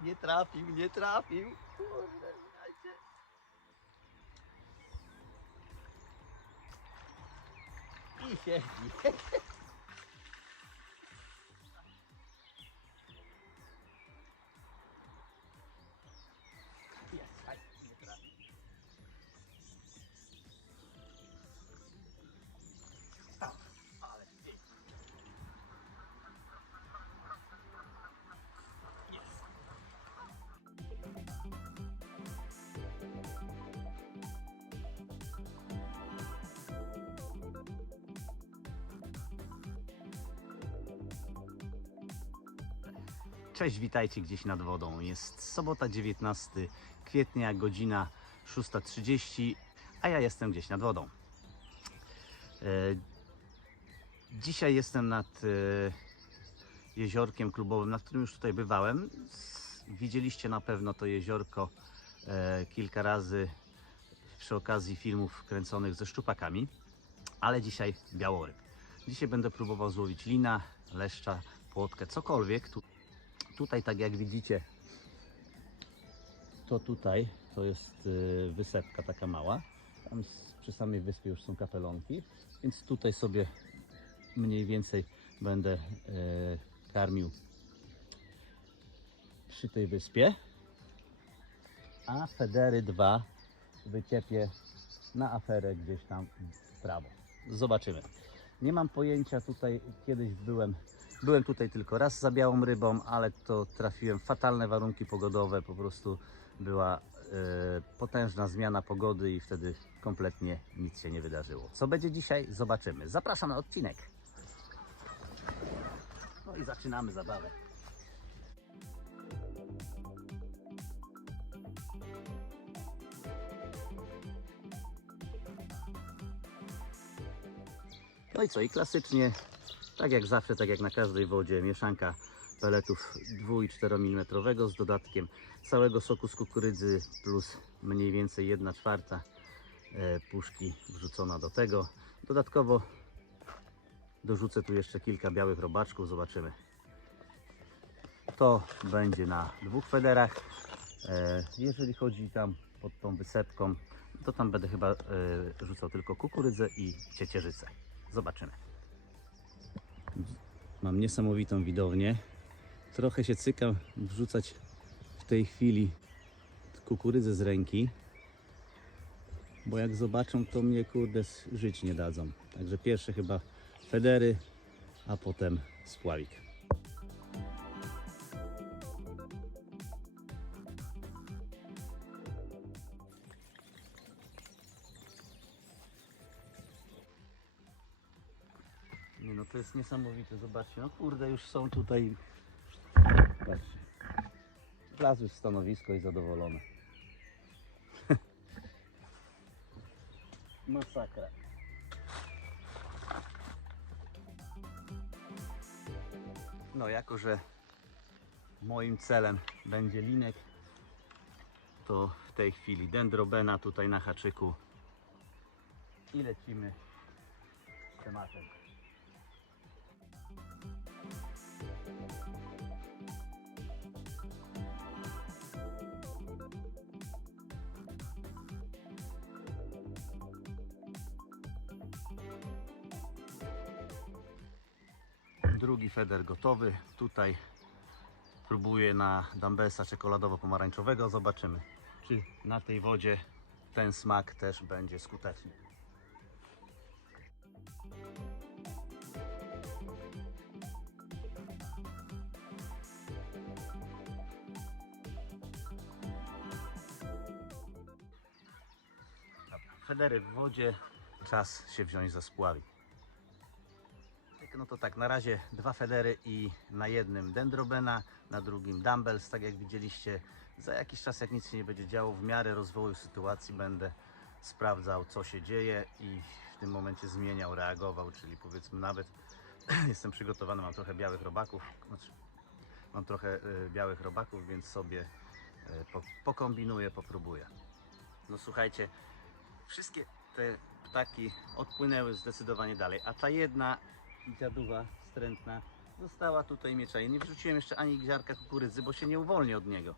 Nie trafił, nie trafił. I siedzi. Cześć, witajcie gdzieś nad wodą. Jest sobota 19 kwietnia, godzina 6.30, a ja jestem gdzieś nad wodą. E, Dzisiaj jestem nad e, jeziorkiem klubowym, nad którym już tutaj bywałem. Widzieliście na pewno to jeziorko e, kilka razy przy okazji filmów kręconych ze szczupakami, ale dzisiaj białoryb. Dzisiaj będę próbował złowić lina, leszcza, płotkę, cokolwiek. Tu, tutaj, tak jak widzicie, to tutaj to jest e, wysepka taka mała. Tam przy samej wyspie już są kapelonki, więc tutaj sobie mniej więcej będę e, karmił przy tej wyspie. A Federy 2 wyciepię na aferę gdzieś tam w prawo. Zobaczymy. Nie mam pojęcia tutaj, kiedyś byłem, byłem tutaj tylko raz za białą rybą, ale to trafiłem fatalne warunki pogodowe, po prostu była e, potężna zmiana pogody i wtedy kompletnie nic się nie wydarzyło. Co będzie dzisiaj? Zobaczymy. Zapraszam na odcinek. No i zaczynamy zabawę. No i co? I klasycznie, tak jak zawsze, tak jak na każdej wodzie, mieszanka peletów 2 i 4 mm z dodatkiem całego soku z kukurydzy plus mniej więcej 1 czwarta e, puszki wrzucona do tego. Dodatkowo dorzucę tu jeszcze kilka białych robaczków, zobaczymy. To będzie na dwóch federach. E, Jeżeli chodzi tam pod tą wysepką, to tam będę chyba e, rzucał tylko kukurydzę i ciecierzycę. Zobaczymy. Mam niesamowitą widownię. Trochę się cykam wrzucać w tej chwili kukurydzę z ręki, bo jak zobaczą, to mnie kurde żyć nie dadzą. Także pierwsze chyba federy, a potem spławik. To jest niesamowite, zobaczcie, no kurde, już są tutaj, patrzcie, wlazły w stanowisko i zadowolone. Masakra. No, jako że moim celem będzie linek, to w tej chwili dendrobena tutaj na haczyku i lecimy tematem. Drugi feder gotowy. Tutaj próbuję na dambesa czekoladowo-pomarańczowego. Zobaczymy, czy na tej wodzie ten smak też będzie skuteczny. Federy w wodzie, czas się wziąć za spławi. No to tak, na razie dwa federy i na jednym dendrobena, na drugim dumbbells, tak jak widzieliście. Za jakiś czas, jak nic się nie będzie działo, w miarę rozwoju sytuacji będę sprawdzał, co się dzieje i w tym momencie zmieniał, reagował, czyli powiedzmy nawet jestem przygotowany, mam trochę białych robaków, znaczy mam trochę y, białych robaków, więc sobie po, pokombinuję, popróbuję. No słuchajcie, wszystkie te ptaki odpłynęły zdecydowanie dalej, a ta jedna dziaduwa wstrętna Została tutaj miecza i nie wrzuciłem jeszcze ani ziarka kukurydzy, bo się nie uwolni od niego.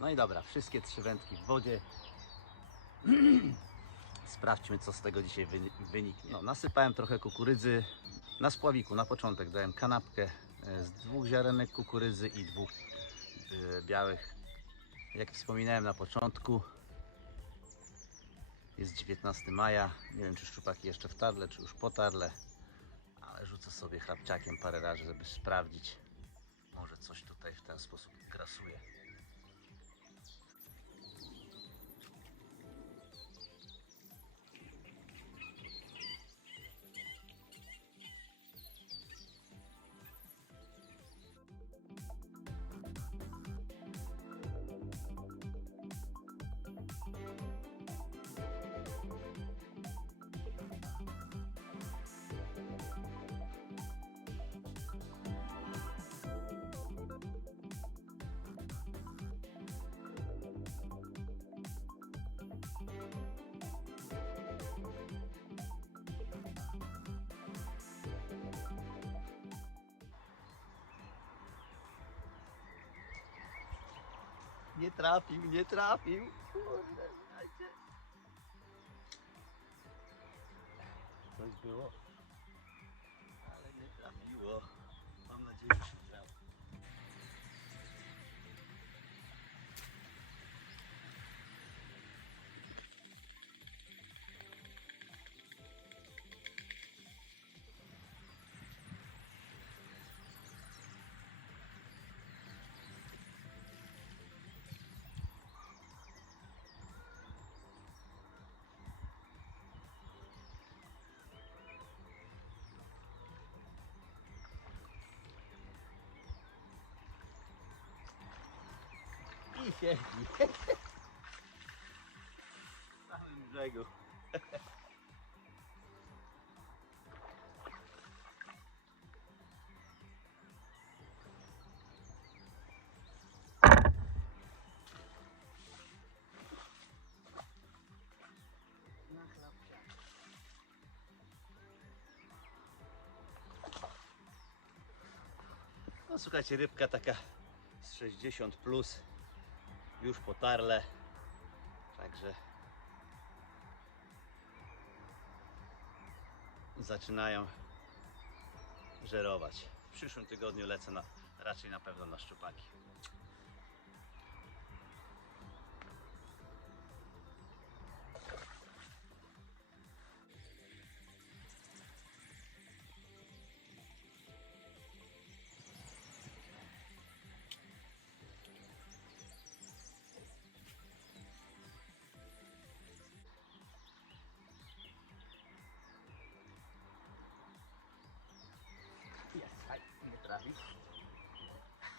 No i dobra, wszystkie trzy wędki w wodzie. Sprawdźmy, co z tego dzisiaj wyni- wyniknie. No, nasypałem trochę kukurydzy. Na spławiku na początek dałem kanapkę e, z dwóch ziarenek kukurydzy i dwóch białych. Jak wspominałem na początku, jest 19 maja. Nie wiem, czy szczupaki jeszcze w tarle, czy już po tarle, ale rzucę sobie chrapciakiem parę razy, żeby sprawdzić. Może coś tutaj w ten sposób grasuje. Nie trafił, nie trafił. Kurde. Coś było, I siedzi. W samym brzegu. Na. No słuchajcie, rybka taka z 60 plus już po tarle. Także zaczynają żerować. W przyszłym tygodniu lecę na, raczej na pewno na szczupaki.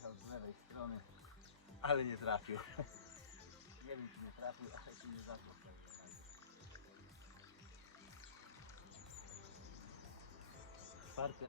Jechał z lewej strony, ale nie trafił. Nie wiem, czy nie trafił, ale się nie zaczął. Czwarty.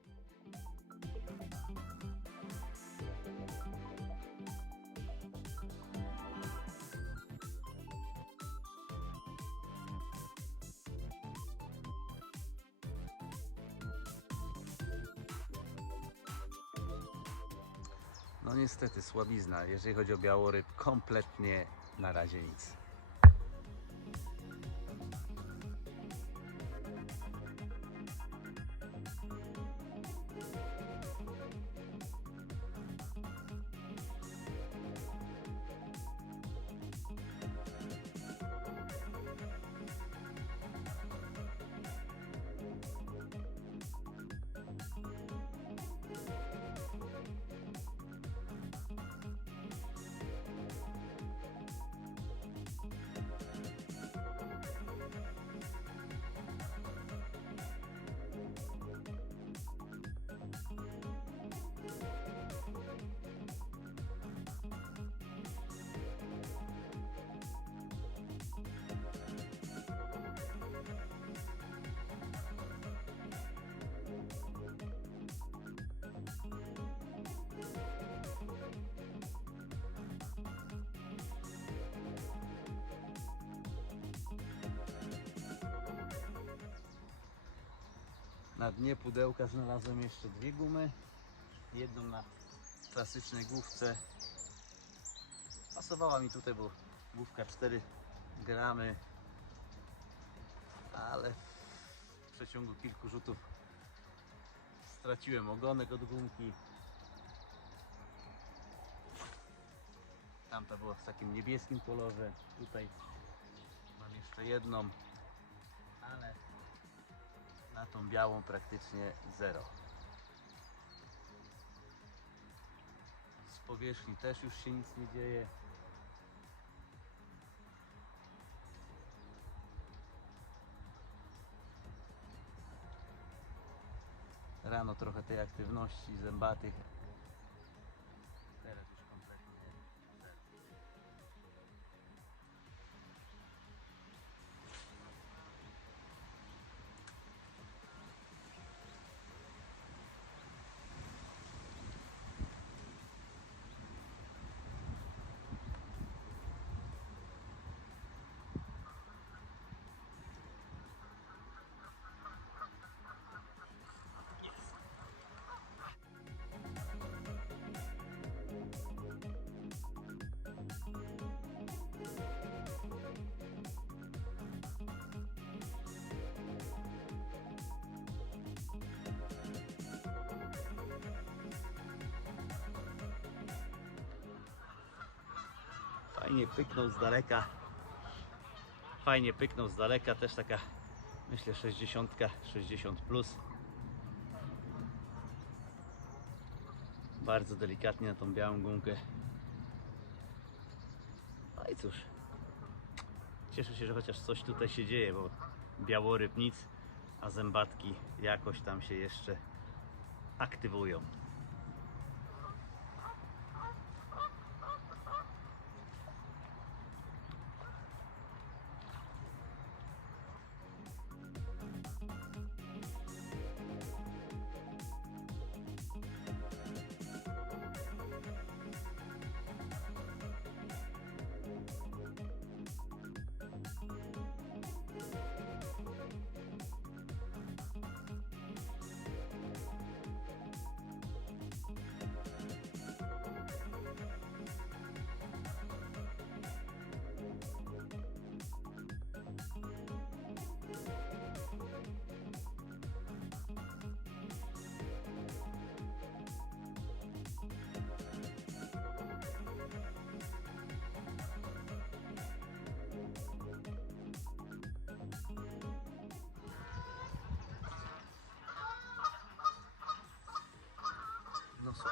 Niestety słabizna, jeżeli chodzi o białoryb, kompletnie na razie nic. Na dnie pudełka znalazłem jeszcze dwie gumy. Jedną na klasycznej główce. Pasowała mi tutaj, bo główka 4 gramy, ale w przeciągu kilku rzutów straciłem ogonek od gumki. Tamta była w takim niebieskim kolorze. Tutaj mam jeszcze jedną, ale na tą białą praktycznie zero. Z powierzchni też już się nic nie dzieje. Rano trochę tej aktywności zębatych. Fajnie pyknął z daleka. Fajnie pyknął z daleka, też taka myślę 60, 60 plus. Bardzo delikatnie na tą białą gumkę. No i cóż. Cieszę się, że chociaż coś tutaj się dzieje, bo białoryb nic, a zębatki jakoś tam się jeszcze aktywują.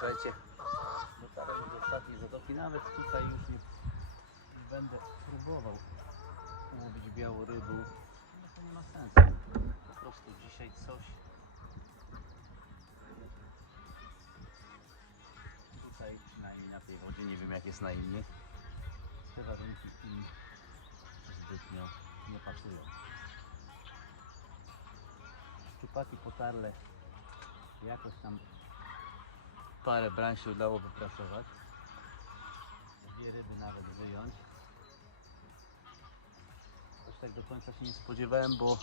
Słuchajcie, dotarłem do ostatniej zatoki, nawet tutaj już nie, nie będę próbował łowić białorybu. No to nie ma sensu. Po prostu dzisiaj coś tutaj przynajmniej na tej wodzie, nie wiem jak jest na innych, te warunki im zbytnio nie pasują. Szczupaki potarle jakoś tam parę brań się udało wypracować. Dwie ryby nawet wyjąć. Też tak do końca się nie spodziewałem, bo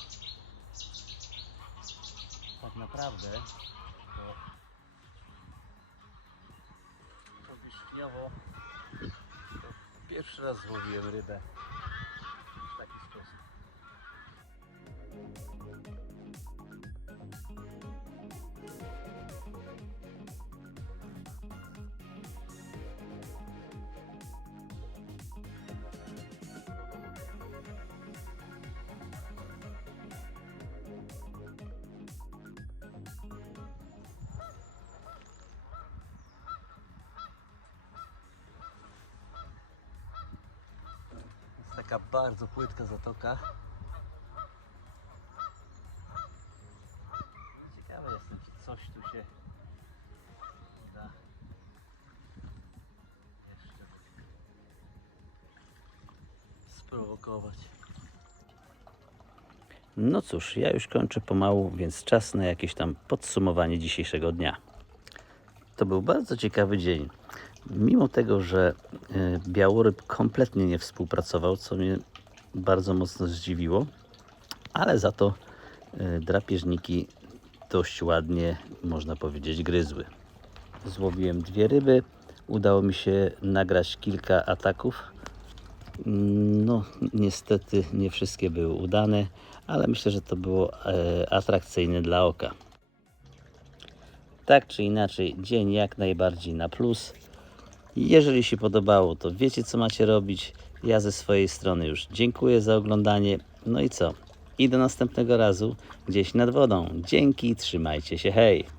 tak naprawdę to, to to pierwszy raz złowiłem rybę taka bardzo płytka zatoka. Ciekawy jestem, czy coś tu się da jeszcze sprowokować. No cóż, ja już kończę pomału, więc czas na jakieś tam podsumowanie dzisiejszego dnia. To był bardzo ciekawy dzień. Mimo tego, że e, białoryb kompletnie nie współpracował, co mnie bardzo mocno zdziwiło, ale za to e, drapieżniki dość ładnie, można powiedzieć, gryzły. Złowiłem dwie ryby. Udało mi się nagrać kilka ataków. No, niestety nie wszystkie były udane, ale myślę, że to było e, atrakcyjne dla oka. Tak czy inaczej, dzień jak najbardziej na plus. Jeżeli się podobało, to wiecie co macie robić. Ja ze swojej strony już dziękuję za oglądanie. No i co? I do następnego razu gdzieś nad wodą. Dzięki, trzymajcie się, hej!